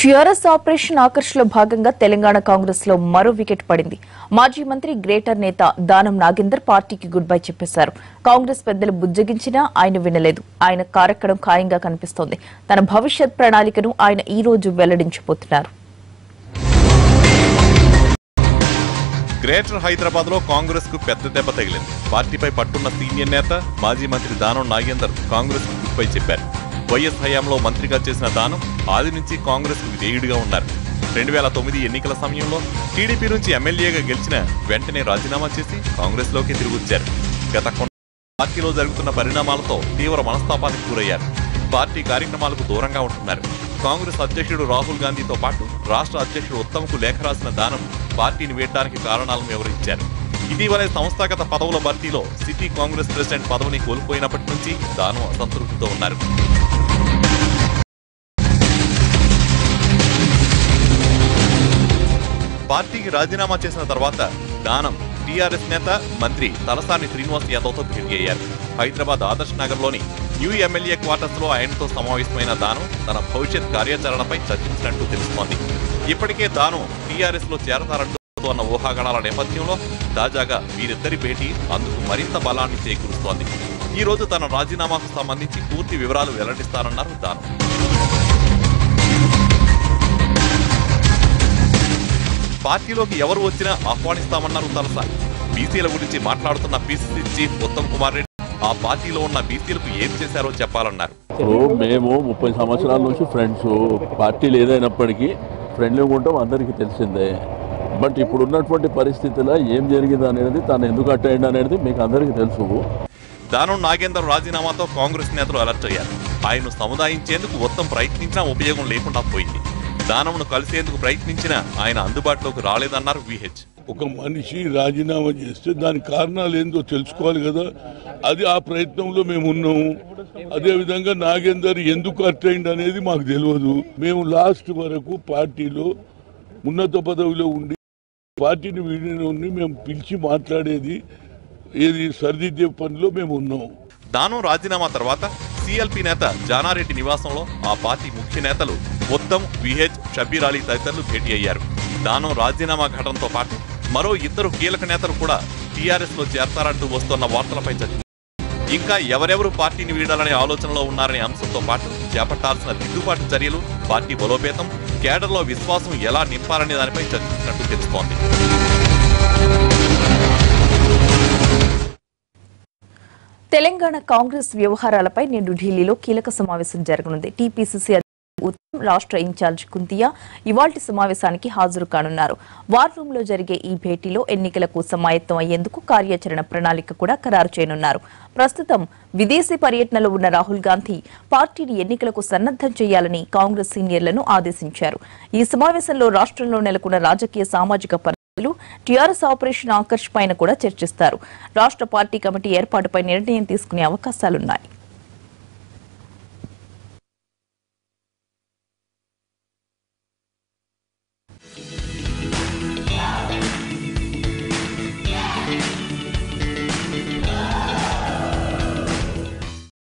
TRS operation Akarsh లో భాగంగా తెలంగాణ కాంగ్రెస్ లో మరో వికెట్ పడింది. మాజీ మంత్రి గ్రేటర్ నేత దానం నాగేందర్ పార్టీకి గుడ్ బై చెప్పేశారు. కాంగ్రెస్ పెద్దలు బుజ్జగించినా ఆయన వినలేదు. ఆయన కారెక్కడం ఖాయంగా కనిపిస్తోంది. తన భవిష్యత్ ప్రణాళికను ఆయన ఈ రోజు వెల్లడించబోతున్నారు. గ్రేటర్ హైదరాబాద్ లో కాంగ్రెస్ కు పెద్ద దెబ్బ తగిలింది. పార్టీపై పట్టున్న సీనియర్ నేత మాజీ మంత్రి దానం నాగేందర్ కాంగ్రెస్ కు గుడ్ బై చెప్పారు. వైఎస్ హయాంలో మంత్రిగా చేసిన దానం ఆది నుంచి కాంగ్రెస్ కు విధేయుడిగా ఉన్నారు. 2009 ఎన్నికల సమయంలో టీడీపీ నుంచి ఎమ్మెల్యేగా గెలిచిన వెంటనే రాజీనామా చేసి కాంగ్రెస్ లోకి తిరిగొచ్చారు. గత పార్టీలో జరుగుతున్న పరిణామాలతో తీవ్ర మనస్తాపానికి గురయ్యారు. పార్టీ కార్యక్రమాలకు దూరంగా ఉంటున్నారు. కాంగ్రెస్ అధ్యక్షుడు రాహుల్ గాంధీతో పాటు రాష్ట్ర అధ్యక్షుడు ఉత్తమ్కు లేఖ రాసిన దానం పార్టీని వీడడానికి కారణాలను వివరించారు. ఇటీవలే సంస్థాగత పదవుల భర్తీలో సిటీ కాంగ్రెస్ ప్రెసిడెంట్ పదవిని కోల్పోయినప్పటి నుంచి దానం అసంతృప్తితో ఉన్నారు. పార్టీకి రాజీనామా చేసిన తర్వాత దానం టీఆర్ఎస్ నేత మంత్రి తలసాని శ్రీనివాస్ యాదవ్తో భేటీ అయ్యారు. హైదరాబాద్ ఆదర్శ్ నగర్ లోని న్యూ ఎమ్మెల్యే క్వార్టర్స్ లో ఆయనతో సమావేశమైన దానం తన భవిష్యత్ కార్యాచరణపై చర్చించినట్టు తెలుస్తోంది. ఇప్పటికే దానం టీఆర్ఎస్ లో చేరతారంటూ అన్న ఊహాగానాల నేపథ్యంలో తాజాగా వీరిద్దరి భేటీ అందుకు మరింత బలాన్ని చేకూరుస్తోంది. ఈ రోజు తన రాజీనామాకు సంబంధించి పూర్తి వివరాలు వెల్లడిస్తారన్నారు దానం. పార్టీలోకి ఎవరు వచ్చినా ఆహ్వానిస్తామన్నారు తలసాని. బీసీల గురించి మాట్లాడుతున్న పీసీసీ చీఫ్ ఉత్తమ్ కుమార్ రెడ్డి ఆ పార్టీలో ఉన్న బీసీలకు ఏం చేశారో చెప్పాలన్నారు. మేము 30 సంవత్సరాల నుంచి ఫ్రెండ్స్, పార్టీలు ఏదైనప్పటికీ ఫ్రెండ్లీగా ఉంటాం, అందరికీ తెలిసిందే. బట్ ఇప్పుడు ఉన్నటువంటి పరిస్థితుల్లో ఏం జరిగింది అనేది, తాను ఎందుకు అటెండ్ అనేది మీకు అందరికీ తెలుసు. దానం నాగేందర్ రాజీనామాతో కాంగ్రెస్ నేతలు అలర్ట్ అయ్యారు. ఆయన్ను సముదాయించేందుకు ఉత్తమ్ ప్రయత్నించినా ఉపయోగం లేకుండా పోయింది. దానంను కలిసేందుకు ప్రయత్నించినా ఆయన అందుబాటులోకి రాలేదన్నారు విహెచ్. ఒక మనిషి రాజీనామా చేస్తే దాని కారణాలు ఏందో తెలుసుకోవాలి కదా, అది ఆ ప్రయత్నంలో మేము ఉన్నాము. అదేవిధంగా నాగేందర్ ఎందుకు అటెండ్ అనేది మాకు తెలియదు. మేము లాస్ట్ వరకు పార్టీలో ఉన్నత పదవిలో ఉండి పార్టీని వీడిని మేము పిలిచి మాట్లాడేది ఏది సరిదిద్దే పనిలో మేము ఉన్నాము. దానం రాజీనామా తర్వాత సిఎల్పీ నేత జానారెడ్డి నివాసంలో ఆ పార్టీ ముఖ్య నేతలు ఉత్తమ్, విహెచ్, షబ్బీర్ అలీ తదితరులు భేటీ అయ్యారు. దానం రాజీనామా ఘటనతో పాటు మరో ఇద్దరు కీలక నేతలు కూడా టీఆర్ఎస్ లో చేరతారంటూ వస్తున్న వార్తలపై చర్చించారు. ఇంకా ఎవరెవరు పార్టీని వీడాలనే ఆలోచనలో ఉన్నారనే అంశంతో పాటు చేపట్టాల్సిన దిద్దుబాటు చర్యలు, పార్టీ బలోపేతం, కేడర్లో విశ్వాసం ఎలా నింపాలనే దానిపై చర్చించినట్టు తెలుస్తోంది. తెలంగాణ కాంగ్రెస్ వ్యవహారాలపై నేడు ఢిల్లీలో కీలక సమావేశం జరగనుంది. టీపీసీసీ ఉత్తమ్, రాష్ట్ర ఇన్ఛార్జ్ కుంతియా ఇవాల్టి సమావేశానికి హాజరు కానున్నారు. వార్ రూమ్ లో జరిగే ఈ భేటీలో ఎన్నికలకు సమాయత్తం అయ్యేందుకు కార్యాచరణ ప్రణాళిక కూడా ఖరారు చేయనున్నారు. ప్రస్తుతం విదేశీ పర్యటనలో ఉన్న రాహుల్ గాంధీ పార్టీని ఎన్నికలకు సన్నద్దం చేయాలని కాంగ్రెస్ సీనియర్లను ఆదేశించారు. ఈ సమావేశంలో రాష్ట్రంలో నెలకొన్న రాజకీయ, సామాజిక పరిస్థితులు, టీఆర్ఎస్ ఆపరేషన్ ఆకర్ష్ పైన కూడా చర్చిస్తారు. రాష్ట్ర పార్టీ కమిటీ ఏర్పాటుపై నిర్ణయం తీసుకునే అవకాశాలున్నాయి.